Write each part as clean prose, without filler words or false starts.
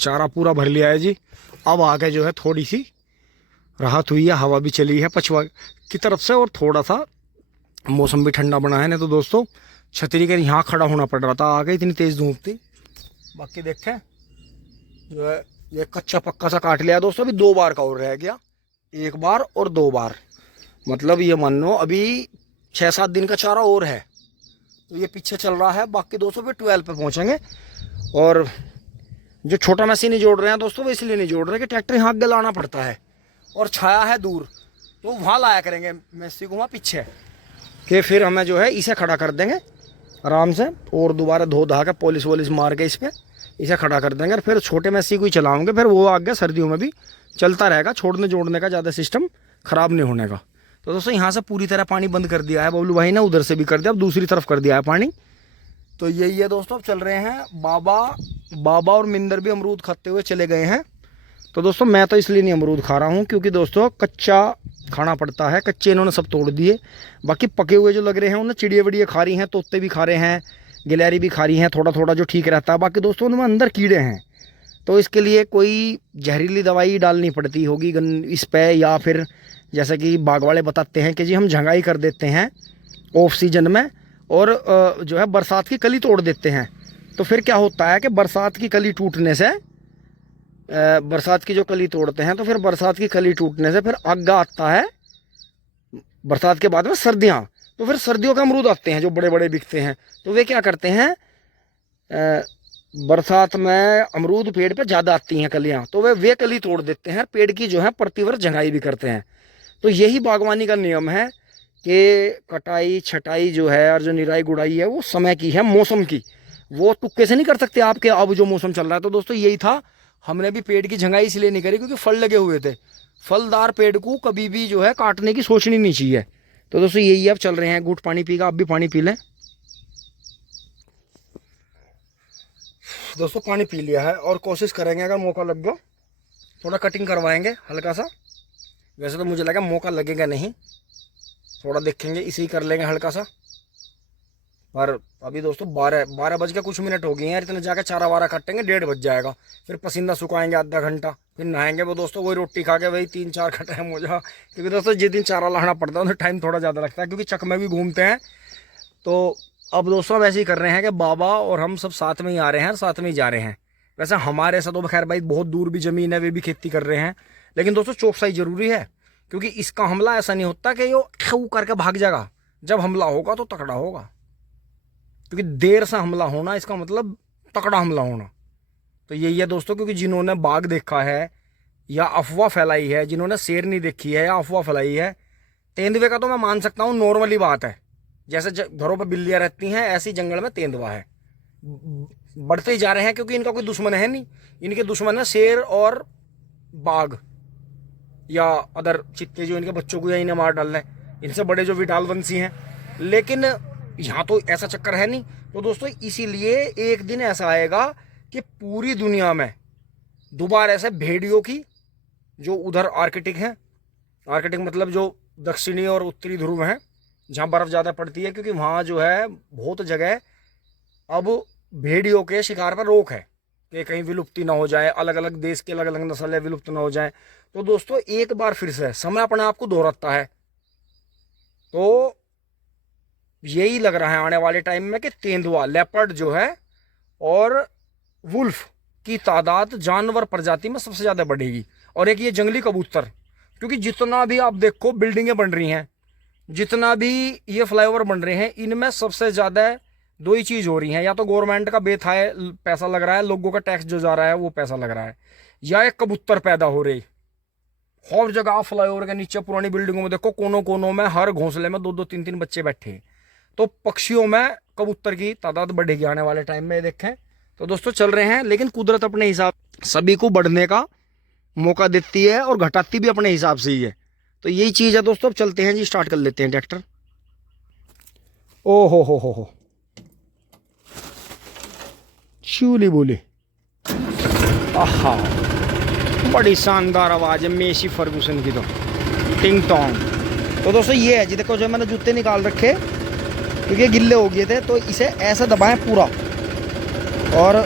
चारा पूरा भर लिया है जी। अब आगे जो है थोड़ी सी राहत हुई है, हवा भी चली है पछवा की तरफ से और थोड़ा सा मौसम भी ठंडा बना है। नहीं तो दोस्तों छतरी के यहाँ खड़ा होना पड़ रहा था, आगे इतनी तेज़ धूप थी। बाकी देखें जो है ये कच्चा पक्का सा काट लिया दोस्तों। अभी 2 बार का और रह गया, 1 बार और 2 बार, मतलब ये मान लो अभी 6-7 दिन का चारा और है। तो ये पीछे चल रहा है। बाकी दोस्तों फिर 12 पे पहुंचेंगे। और जो छोटा मैसी नहीं जोड़ रहे हैं दोस्तों, वो इसलिए नहीं जोड़ रहे कि ट्रैक्टर यहाँ आगे लाना पड़ता है और छाया है दूर, तो वहाँ लाया करेंगे मैसी को वहाँ पीछे, कि फिर हमें जो है इसे खड़ा कर देंगे आराम से और दोबारा धो धा के पॉलिश वॉलिश मार के इस पर इसे खड़ा कर देंगे। और फिर छोटे मैसी को ही चलाओगे, फिर वो आगे सर्दियों में भी चलता रहेगा, छोड़ने जोड़ने का ज़्यादा सिस्टम ख़राब नहीं होने का। तो दोस्तों यहाँ से पूरी तरह पानी बंद कर दिया है बबलू भाई ने, उधर से भी कर दिया, अब दूसरी तरफ कर दिया है पानी। तो यही है दोस्तों, अब चल रहे हैं। बाबा और मिंदर भी अमरूद खाते हुए चले गए हैं। तो दोस्तों मैं तो इसलिए नहीं अमरूद खा रहा हूँ क्योंकि दोस्तों कच्चा खाना पड़ता है, कच्चे इन्होंने सब तोड़ दिए। बाकी पके हुए जो लग रहे हैं उन्हें चिड़िया विड़िया खा रही हैं, तोते भी खा रहे हैं, गिलहरी भी खा रही हैं, थोड़ा थोड़ा जो ठीक रहता है। बाकी दोस्तों उनमें अंदर कीड़े हैं, तो इसके लिए कोई जहरीली दवाई डालनी पड़ती होगी इस पे, या फिर जैसे कि बाग वाले बताते हैं कि जी हम झंगाई कर देते हैं ऑफ सीजन में और जो है बरसात की कली तोड़ देते हैं। तो फिर क्या होता है कि बरसात की कली टूटने से, बरसात की जो कली तोड़ते हैं तो फिर बरसात की कली टूटने से फिर आगा आता है बरसात के बाद में सर्दियाँ। तो फिर सर्दियों के अमरूद आते हैं जो बड़े बड़े बिकते हैं। तो वे क्या करते हैं, बरसात में अमरूद पेड़ पे ज़्यादा आती हैं कलियाँ, तो वे कली तोड़ देते हैं, पेड़ की जो है प्रतिवर्ष झंगाई भी करते हैं। तो यही बागवानी का नियम है कि कटाई छटाई जो है और जो निराई गुड़ाई है वो समय की है, मौसम की, वो तुक्के से नहीं कर सकते आपके अब जो मौसम चल रहा है। तो दोस्तों यही था, हमने भी पेड़ की झंगाई इसलिए नहीं करी क्योंकि फल लगे हुए थे। फलदार पेड़ को कभी भी जो है काटने की सोचनी नहीं चाहिए। तो दोस्तों यही अब चल रहे हैं, घूंट पानी पीगा, आप भी पानी पी लें। दोस्तों पानी पी लिया है और कोशिश करेंगे अगर मौका लग गया थोड़ा कटिंग करवाएंगे हल्का सा। वैसे तो मुझे लगा मौका लगेगा नहीं, थोड़ा देखेंगे इसे ही कर लेंगे हल्का सा। पर अभी दोस्तों 12 बज के कुछ मिनट हो गए हैं यार, इतने जाकर चारा वारा काटेंगे 1:30 बज जाएगा। फिर पसीना सुखाएंगे आधा घंटा, फिर नहाएंगे। वो दोस्तों वही रोटी खा के वही 3-4 का टाइम हो जाए, क्योंकि दोस्तों जिस दिन चारा लाना पड़ता है उन्हें टाइम थोड़ा ज़्यादा लगता है क्योंकि चक में भी घूमते हैं। तो अब दोस्तों अब ऐसे ही कर रहे हैं कि बाबा और हम सब साथ में ही आ रहे हैं, साथ में ही जा रहे हैं। वैसे हमारे साथ तो खैर भाई बहुत दूर भी ज़मीन है, वे भी खेती कर रहे हैं, लेकिन दोस्तों चौकसाई ज़रूरी है क्योंकि इसका हमला ऐसा नहीं होता कि यो खू करके भाग जाएगा। जब हमला होगा तो तकड़ा होगा, क्योंकि देर से हमला होना इसका मतलब तकड़ा हमला होना। तो यही है दोस्तों, क्योंकि जिन्होंने बाघ देखा है या अफवाह फैलाई है, जिन्होंने शेर नहीं देखी है या अफवाह फैलाई है, तेंदुए का तो मैं मान सकता हूँ, नॉर्मली बात है। जैसे घरों पर बिल्लियाँ रहती हैं ऐसी जंगल में तेंदुआ है। बढ़ते ही जा रहे हैं क्योंकि इनका कोई दुश्मन है नहीं, इनके दुश्मन है शेर और बाघ या अदर चित्ते जो इनके बच्चों को या इन्हें मार डाल रहे हैं, इनसे बड़े जो विडाल वंशी हैं। लेकिन यहाँ तो ऐसा चक्कर है नहीं। तो दोस्तों इसीलिए एक दिन ऐसा आएगा कि पूरी दुनिया में दोबारा ऐसे भेड़ियों की, जो उधर आर्कटिक है, आर्कटिक मतलब जो दक्षिणी और उत्तरी ध्रुव हैं जहाँ बर्फ़ ज़्यादा पड़ती है, क्योंकि वहाँ जो है बहुत जगह अब भेड़ियों के शिकार पर रोक है कि कहीं विलुप्ति ना हो जाए, अलग अलग देश के अलग अलग नस्लें विलुप्त ना हो जाए। तो दोस्तों एक बार फिर से समय अपने आप को दोहराता है। तो यही लग रहा है आने वाले टाइम में कि तेंदुआ, लेपर्ड जो है और वुल्फ की तादाद जानवर प्रजाति में सबसे ज़्यादा बढ़ेगी। और एक ये जंगली कबूतर, क्योंकि जितना भी आप देखो बिल्डिंगें बन रही हैं, जितना भी ये फ्लाईओवर बन रहे हैं, इनमें सबसे ज़्यादा 2 ही चीज़ हो रही हैं, या तो गवर्नमेंट का बेथाए पैसा लग रहा है, लोगों का टैक्स जो जा रहा है वो पैसा लग रहा है, या एक कबूतर पैदा हो रही। हर जगह फ्लाईओवर के नीचे पुरानी बिल्डिंगों में देखो कोनों कोनों में हर घोंसले में 2-2 3-3 बच्चे बैठे। तो पक्षियों में कबूतर की तादाद बढ़ेगी आने वाले टाइम में, देखें। तो दोस्तों चल रहे हैं, लेकिन कुदरत अपने हिसाब सभी को बढ़ने का मौका देती है और घटाती भी अपने हिसाब से ही है। तो यही चीज़ है दोस्तों। अब चलते हैं जी, स्टार्ट कर लेते हैं ट्रैक्टर। ओ हो चूली बोली, आहा बड़ी शानदार आवाज़ है मेसी फर्गूसन की, तो टिंग टोंग। तो दोस्तों ये है जी, देखो जो मैंने जूते निकाल रखे क्योंकि गिल्ले हो गए थे, तो इसे ऐसा दबाएं पूरा, और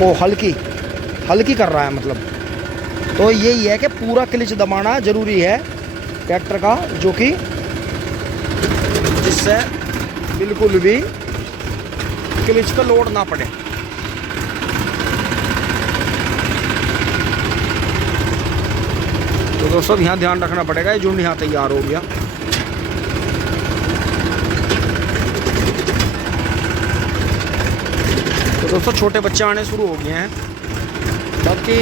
वो हल्की हल्की कर रहा है मतलब। तो यही है कि पूरा क्लिच दबाना ज़रूरी है ट्रैक्टर का, जो कि जिससे बिल्कुल भी क्लिच पे लोड ना पड़े। तो दोस्तों यहाँ ध्यान रखना पड़ेगा। ये झुंड यहाँ तैयार हो गया। तो दोस्तों छोटे बच्चे आने शुरू हो गए हैं, बाकी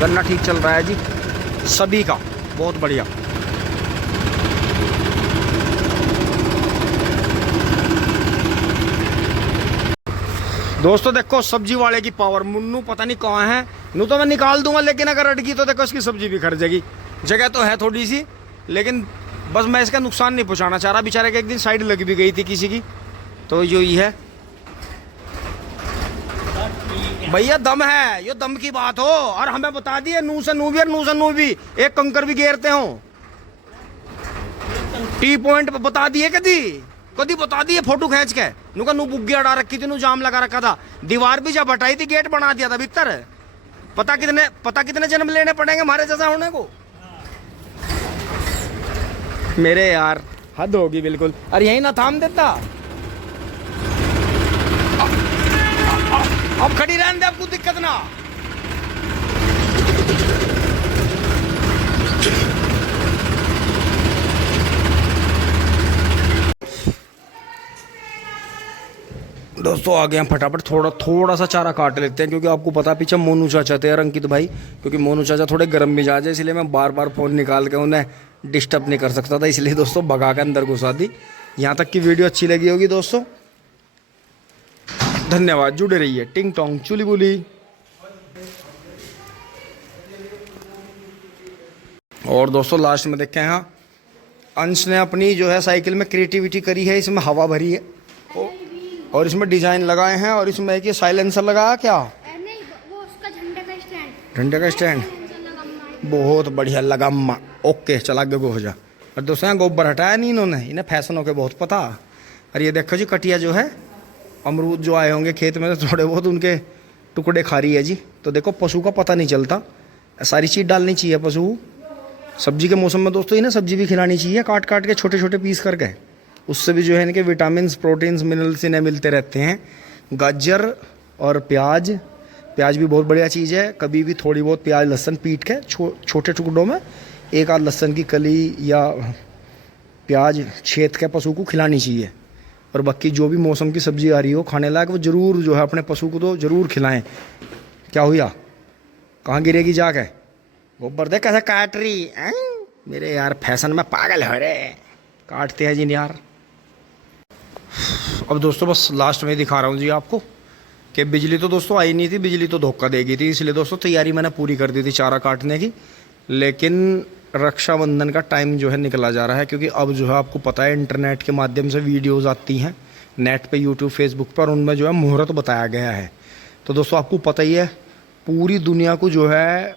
गन्ना ठीक चल रहा है जी सभी का, बहुत बढ़िया। दोस्तों देखो सब्जी वाले की पावर, मुन्नू पता नहीं कहाँ है। नू तो मैं निकाल दूंगा, लेकिन अगर अटकी तो देखो इसकी सब्जी भी खर जाएगी। जगह तो है थोड़ी सी, लेकिन बस मैं इसका नुकसान नहीं पहुंचाना चाह रहा। बेचारे के एक दिन साइड लग भी गई थी किसी की। तो जो ये है भैया दम है, ये दम की बात हो। और हमें बता दिए नू से नू भी और नू से नू भी एक कंकर भी घेरते हो। टी पॉइंट बता दिए कदी बता दिए फोटो खींच के। नू का नू बुग्गी अड़ा रखी थी, नू जाम लगा रखा था। दीवार भी जब हटाई थी गेट बना दिया था भीतर। पता कितने जन्म लेने पड़ेंगे हमारे जैसा होने को। मेरे यार हद होगी बिल्कुल। अरे यही ना थाम देता, अब खड़ी रहने दे, आपको दिक्कत ना। दोस्तों आ गए हैं फटाफट। थोड़ा सा चारा काट लेते हैं, क्योंकि आपको पता पीछे मोनू चाचा थे यार, अंकित भाई। क्योंकि मोनू चाचा थोड़े गर्म मिजाज है, इसलिए मैं बार बार फ़ोन निकाल के उन्हें डिस्टर्ब नहीं कर सकता था। इसलिए दोस्तों भगा के अंदर घुसा दी। यहाँ तक की वीडियो अच्छी लगी होगी दोस्तों, धन्यवाद, जुड़े रहिए। टिंग टोंग चुली बुली। और दोस्तों लास्ट में देखें, यहाँ अंश ने अपनी जो है साइकिल में क्रिएटिविटी करी है। इसमें हवा भरी है और इसमें डिजाइन लगाए हैं, और इसमें एक ये साइलेंसर लगाया क्या? नहीं, वो उसका झंडे का स्टैंड। बहुत बढ़िया लगा अम्मा। ओके चल आगे को हो जा। और दोस्तों यहाँ गोबर हटाया नहीं इन्होंने, इन्हें फैशनों के बहुत पता। और ये देखो जी कटिया जो है, अमरूद जो आए होंगे खेत में, तो थोड़े बहुत उनके टुकड़े खा रही है जी। तो देखो पशु का पता नहीं चलता, सारी चीज़ डालनी चाहिए पशु। सब्जी के मौसम में दोस्तों इन्हें सब्जी भी खिलानी चाहिए, काट काट के छोटे छोटे पीस करके। उससे भी जो है इनके विटामिन्स, प्रोटीन्स, मिनरल्स इन्हें मिलते रहते हैं। गाजर और प्याज भी बहुत बढ़िया चीज़ है। कभी भी थोड़ी बहुत प्याज लहसुन पीट के छोटे टुकड़ों में एक आध लहसुन की कली या प्याज छेद के पशु को खिलानी चाहिए। और बाकी जो भी मौसम की सब्जी आ रही हो खाने लायक, वो ज़रूर जो है अपने पशु को तो ज़रूर खिलाएं। क्या हुआ, कहाँ गिरेगी जाके? गोबर देख कैसे काट रही है मेरे यार, फैशन में पागल हो रहे, काटते हैं जी यार। अब दोस्तों बस लास्ट में दिखा रहा हूँ जी आपको कि बिजली तो दोस्तों आई नहीं थी, बिजली तो धोखा देगी थी। इसलिए दोस्तों तैयारी मैंने पूरी कर दी थी चारा काटने की। लेकिन रक्षाबंधन का टाइम जो है निकला जा रहा है, क्योंकि अब जो है आपको पता है इंटरनेट के माध्यम से वीडियोज़ आती हैं नेट पे, यूट्यूब, फेसबुक पर, उनमें जो है मुहूर्त बताया गया है। तो दोस्तों आपको पता ही है पूरी दुनिया को जो है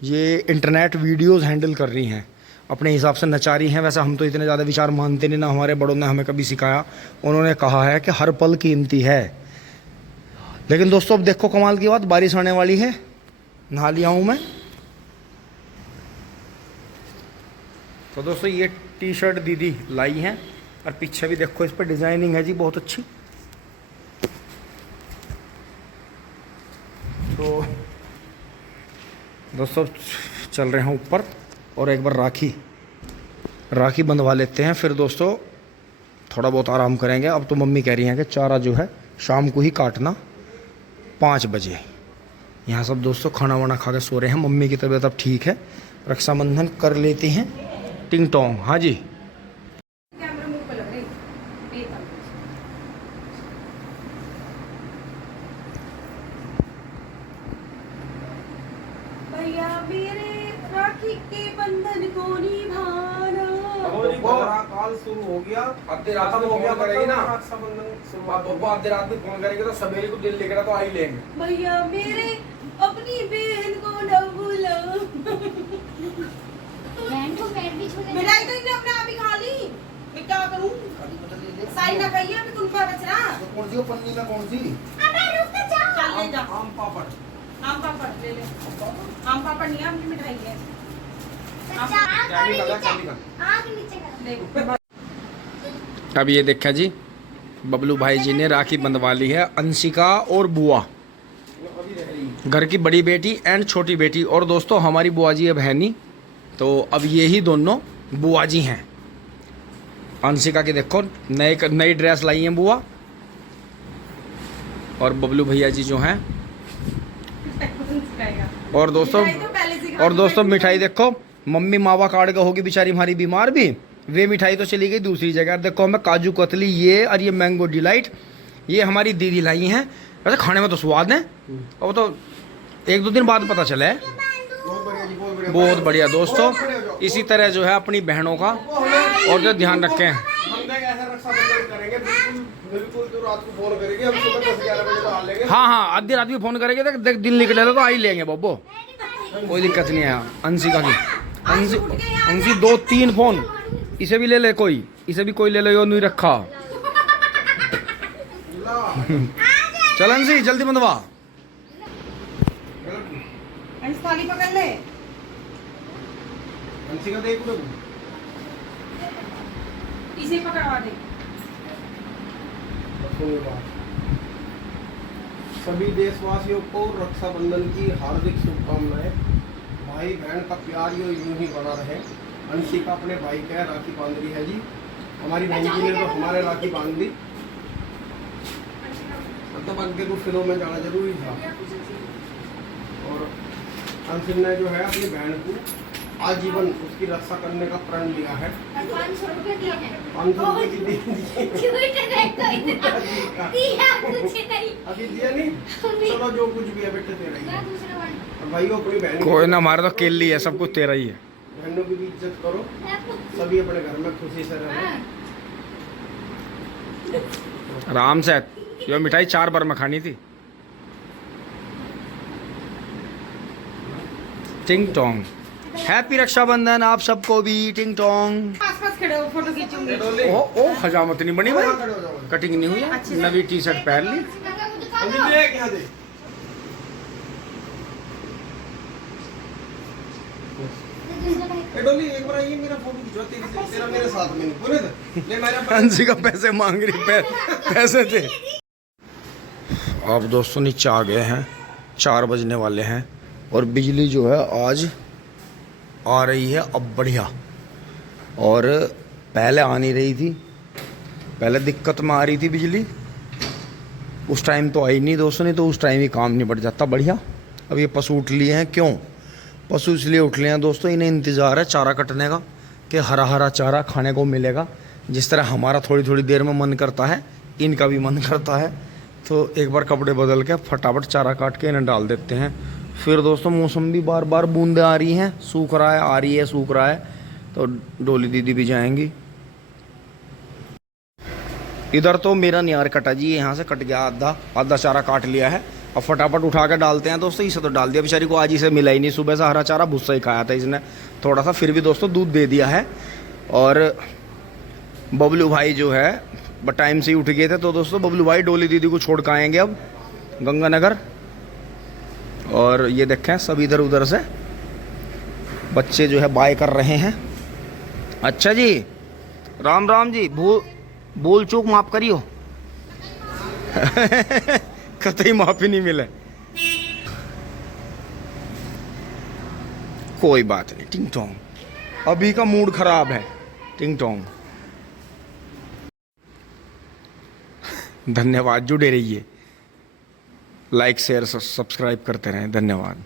ये इंटरनेट वीडियोज़ हैंडल कर रही हैं, अपने हिसाब से नचा रही हैं। वैसे हम तो इतने ज़्यादा विचार मानते नहीं, ना हमारे बड़ों ने हमें कभी सिखाया। उन्होंने कहा है कि हर पल कीमती है। लेकिन दोस्तों अब देखो कमाल की बात, बारिश आने वाली है। नहा लिया हूँ मैं। तो दोस्तों ये टी शर्ट दीदी लाई हैं, और पीछे भी देखो इस पर डिज़ाइनिंग है जी बहुत अच्छी। तो दोस्तों चल रहे हैं ऊपर, और एक बार राखी बंधवा लेते हैं। फिर दोस्तों थोड़ा बहुत आराम करेंगे। अब तो मम्मी कह रही हैं कि चारा जो है शाम को ही काटना 5 बजे। यहाँ सब दोस्तों खाना वाना खा के सो रहे हैं। मम्मी की तबीयत अब ठीक है, रक्षाबंधन कर लेते हैं। टिंग टोंग। हाँ जी भैया मेरे राखी के बंधन को निभाना। काल शुरू हो गया, आधे रात में हो गया करेगी ना रक्षाबंधन। आधे रात में फोन करेंगे तो सवेरे को दिल लेकर तो आ ही लेंगे। भैया मेरे अपनी बहन को न भूलो। बहन को पैर भी छू ले। मिठाई तो इन्हें अपने आप ही खा ली। मैं क्या करूं? साई ना कहिए अभी तुम पर बचना। कौन सी पन्नी में कौन सी? अबे रुक तो जा। चल ले जा। आम पापड़। आम पापड़ ले ले। आम पापड़ नहीं, आम की मिठाई है। अब ये देखा जी, बबलू भाई जी ने राखी बंधवा ली है अंशिका और बुआ, घर की बड़ी बेटी एंड छोटी बेटी। और दोस्तों हमारी बुआ जी अब है नहीं, तो अब ये ही दोनों बुआ जी हैं। अंशिका की देखो नई ड्रेस लाई हैं बुआ, और बबलू भैया जी जो हैं। और दोस्तों मिठाई देखो, मम्मी मावा काट के होगी बेचारी हमारी बीमार भी, वे मिठाई तो चली गई दूसरी जगह। देखो हमें काजू कतली ये और ये मैंगो डिलाइट ये हमारी दीदी लाई हैं। वैसे खाने में तो स्वाद है, और तो 1-2 दिन बाद पता चला है। बहुत बढ़िया दोस्तों, इसी तरह जो है अपनी बहनों का और जो ध्यान रखें। हाँ हाँ, आधी रात भी फोन करेंगे तो देख दिन निकले तो आ ही लेंगे बब्बो, कोई दिक्कत नहीं है। अंशिका की अंशी 2-3 फोन, इसे भी ले ले कोई, इसे भी कोई ले लो, यो नहीं रखा। चल अंशी जल्दी बंधवा। थाली पकड़ ले। अंशिका देख लो, इसे पकड़वा दे। सभी देशवासियों को रक्षाबंधन की हार्दिक शुभकामनाएं। भाई बहन का प्यार यूं ही बना रहे। अंशिका अपने भाई का राखी बांध रही है जी, हमारी बहन जी ने तो हमारे राखी बांध दी, मतलब आगे को फिल्मों में जाना जरूरी था। और अंशिका ने जो है अपनी बहन को आजीवन उसकी रक्षा करने का प्रण लिया है। 500 रुपए दिए हैं। 500 रुपए की दी अभी दिया नहीं, चलो जो कुछ भी है बेटे तेरा ही है। और भाई अपनी बहन कोई ना, हमारा तो केल ही है, सब कुछ तेरा ही है। बहनों की भी इज्जत करो, सभी अपने घर में खुशी से रहो, आराम से। ये मिठाई 4 बार में खानी थी। टिंग टोंग, हैप्पी रक्षाबंधन आप सबको भी। टिंग टोंग। आस-पास खड़े हो, फोटो खींचूंगी। ओ हजामत नहीं बनी भाई, कटिंग नहीं हुई है, नवी टी शर्ट पहन ली। डोली एक बार ये मेरा फोटो खिंचवा, तेरा मेरे साथ में बोले थे ले मेरा अंशी का पैसे मांग रही, पैसे थे। अब दोस्तों नीचे आ गए हैं, 4 बजने वाले हैं, और बिजली जो है आज आ रही है अब बढ़िया, और पहले आ नहीं रही थी, पहले दिक्कत में आ रही थी बिजली, उस टाइम तो आई नहीं दोस्तों, नहीं तो उस टाइम ही काम निपट जाता बढ़िया। अब ये पशु उठ लिए हैं, क्यों पशु इसलिए उठ लिए हैं दोस्तों, इन्हें इंतज़ार है चारा कटने का, कि हरा हरा चारा खाने को मिलेगा। जिस तरह हमारा थोड़ी थोड़ी देर में मन करता है, इनका भी मन करता है, तो एक बार कपड़े बदल के फटाफट चारा काट के इन्हें डाल देते हैं। फिर दोस्तों मौसम भी बार बार बूंदें आ रही हैं, सूख रहा है, आ रही है, सूख रहा है, तो डोली दीदी भी जाएंगी। इधर तो मेरा नियार कटा जी, यहाँ से कट गया, आधा चारा काट लिया है, अब फटाफट उठा के डालते हैं दोस्तों। इसे तो डाल दिया, बेचारी को आज इसे मिला ही नहीं, सुबह से हरा चारा भुस्सा ही खाया था इसने थोड़ा सा, फिर भी दोस्तों दूध दे दिया है। और बबलू भाई जो है टाइम से ही उठ गए थे, तो दोस्तों बबलू भाई डोली दीदी को छोड़ कर आएंगे अब गंगानगर। और ये देखें सब इधर उधर से बच्चे जो है बाय कर रहे हैं। अच्छा जी, राम राम जी, बोल चूक माफ करियो। कतई माफी नहीं मिले, कोई बात नहीं। टिंग टोंग, अभी का मूड खराब है। टिंग टोंग, धन्यवाद, जुड़े रहिए, लाइक शेयर सब्सक्राइब करते रहें, धन्यवाद।